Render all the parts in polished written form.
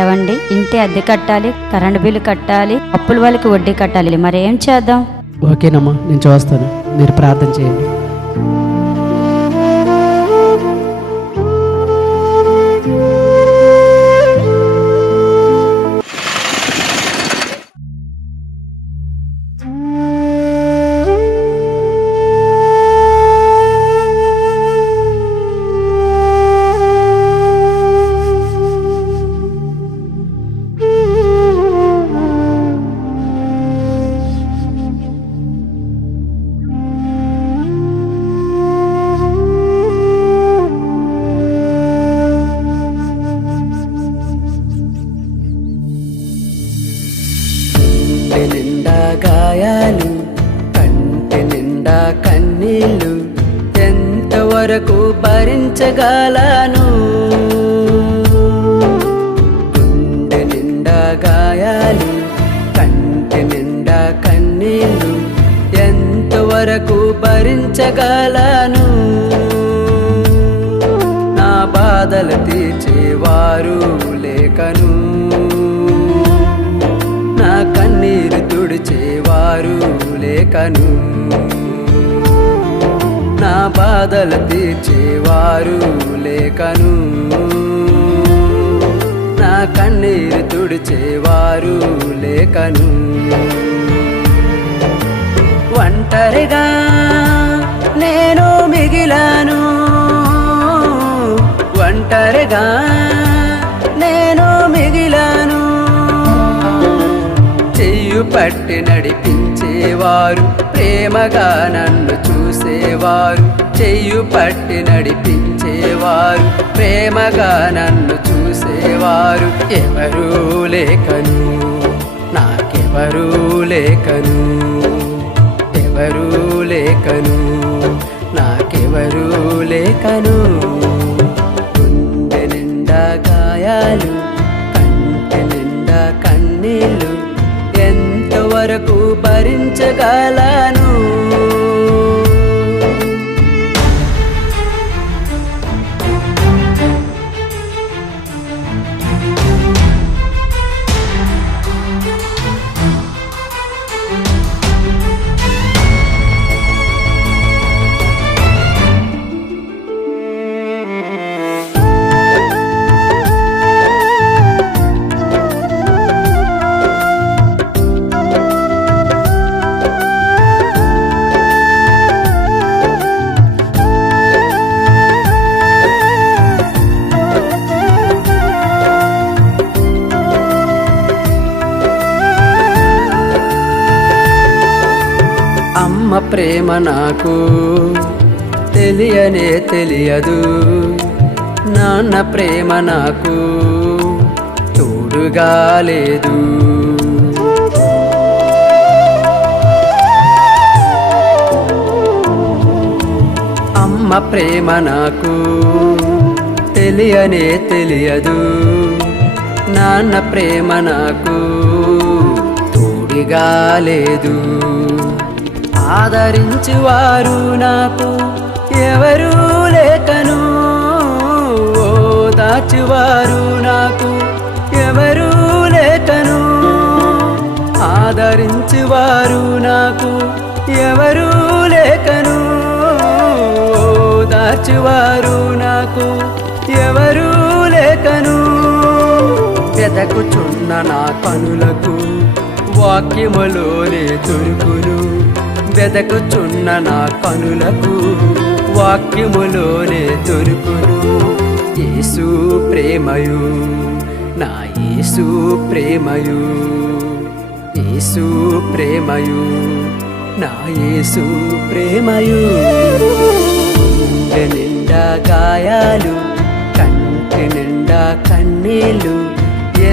ఏవండి, ఇంటి అద్దె కట్టాలి, కరెంటు బిల్లు కట్టాలి, అప్పుల వాళ్ళకి వడ్డీ కట్టాలి, మరి ఏం చేద్దాం? ఓకేనమ్మా, నేను చూస్తాను. మీరు ప్రార్థన చేయండి. నిండా గాయాలు, కంటి నిండా కన్నీళ్ళు, ఎంతవరకు భరించగలను? గుండె నిండా గాయాలు, కంటి నిండా కన్నీళ్ళు, ఎంతవరకు భరించగలను? నా బాధలు తీర్చేవారు లేకను, నా కన్నీరు తుడిచేవారు లేకను, నా బాధలు తీర్చేవారు లేకను, నా కన్నీరు తుడిచేవారు లేకను. ఒంటరిగా నేను మిగిలాను, ఒంటరిగా నేను మిగిలాను. చెయ్యి పట్టి నడిపించేవారు, ప్రేమగా నన్ను చూసేవారు, చెయ్యి పట్టి నడిపించేవారు, ప్రేమగా నన్ను చూసేవారు ఎవరూ లేకను, నాకెవరూ లేకను, ఎవరూ లేకను, నాకెవరూ లేకను. గుండె నిండా గాయాలు, కంటి నిండా కన్నీళ్ళు, ఎంతవరకు భరించగలను? అమ్మ ప్రేమ నాకు తెలియనే తెలియదు, నాన్న ప్రేమ నాకు తోడుగా లేదు. అమ్మ ప్రేమ నాకు తెలియనే తెలియదు, నాన్న ప్రేమ నాకు తోడుగా లేదు. ఆదరించువారు నాకు ఎవరూ లేకను, ఓదార్చువారు నాకు ఎవరూ లేకను, ఆదరించువారు నాకు ఎవరూ లేకను, ఓదార్చువారు నాకు ఎవరూ లేకను. వెదకుచున్న నా కనులకు వాక్యములోనే దొరుకును, వెదకుచున్న నా కనులకు వాక్యములోనే దొరుకును. యేసు ప్రేమయు, నా యేసు ప్రేమయు, యేసు ప్రేమయు, నా యేసు ప్రేమయు. గుండె నిండా గాయాలు, కంటి నిండా కన్నీళ్ళు,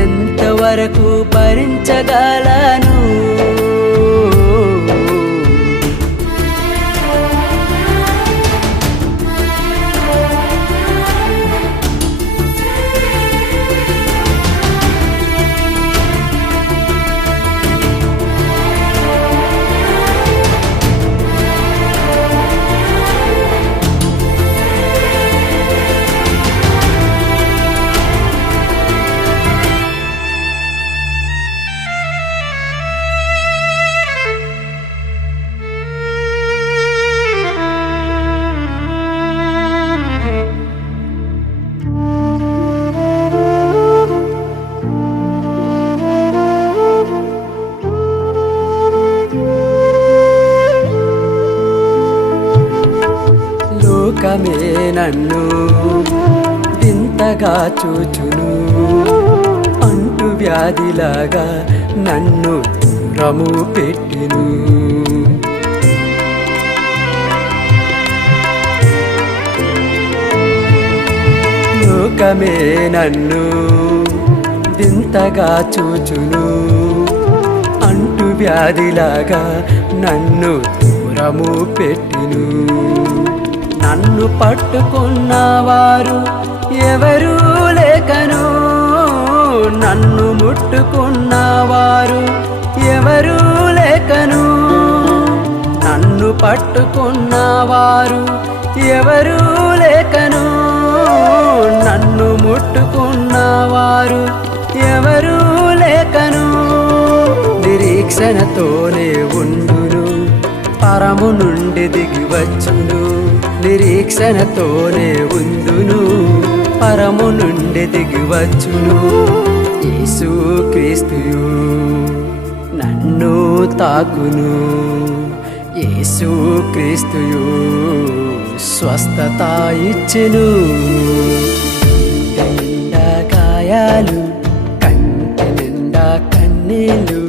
ఎంతవరకు భరించగలను? లోకమే నన్ను వింతగా చూచును, అంటు వ్యాధిలాగా నన్ను దూరము పెట్టిను. లోకమే నన్ను వింతగా చూచును, అంటు వ్యాధిలాగా నన్ను దూరము పెట్టిను. నన్ను పట్టుకున్నవారు ఎవరూ లేకను, నన్ను ముట్టుకున్నవారు ఎవరూ లేకను. నన్ను పట్టుకున్నవారు ఎవరూ లేకను, నన్ను ముట్టుకున్నవారు ఎవరూ లేకను. నిరీక్షణతోనే ఉండును, పరము నుండి దిగి వచ్చును. నిరీక్షణతోనే ఉందును, పరము నుండి దిగి వచ్చును. యేసు క్రీస్తుయు నన్ను తాకును, యేసు క్రీస్తుయు స్వస్థత ఇచ్చెను. కంటి నిండా గాయాలు, కంటి నిండా కన్నీళ్ళు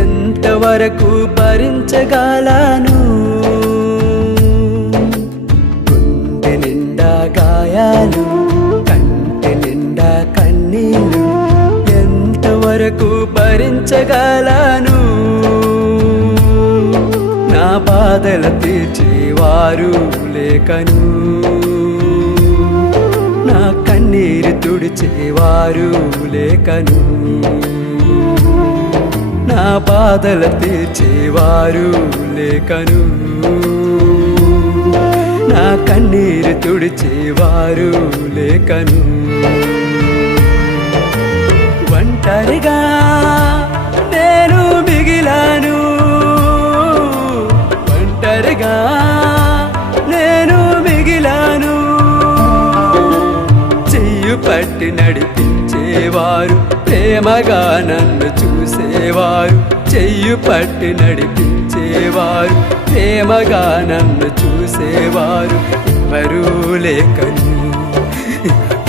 ఎంతవరకు భరించగలను. గుండె నిండా గాయాలు, కంటి నిండా కన్నీళ్ళు ఎంతవరకు భరించగలను. నా బాధల తీర్చేవారు లేకను, నా కన్నీరు తుడిచేవారు లేకను. నా బాధల తీర్చేవారు లేకను, నా కన్నీరు తుడిచేవారు లేకను. ఒంటరిగా నేను మిగిలాను, ఒంటరిగా నేను మిగిలాను. చెయ్యి పట్టి నడిపించేవారు, ప్రేమగా నన్ను చూసేవారు. చెయ్యి పట్టి నడిపించేవారు, ప్రేమగా నన్ను చూసేవారు ఎవరూ లేకను,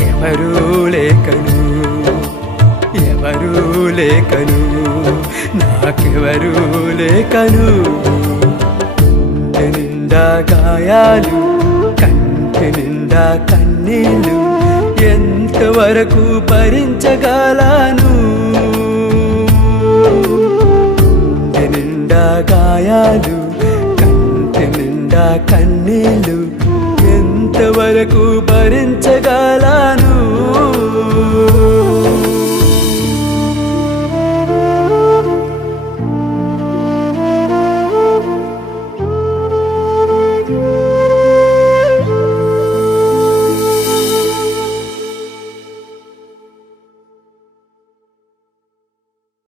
ఎవరూ లేకను, ఎవరూ లేకను, నాకెవరూ లేకను. కంటి నిండా గాయాలు, కంటి నిండా కన్నీళ్ళు ఎంతవరకు భరించగలను. కంటి నిండా గాయాలు, కంటి నిండా కన్నీళ్ళు ఎంతవరకు భరించగలను.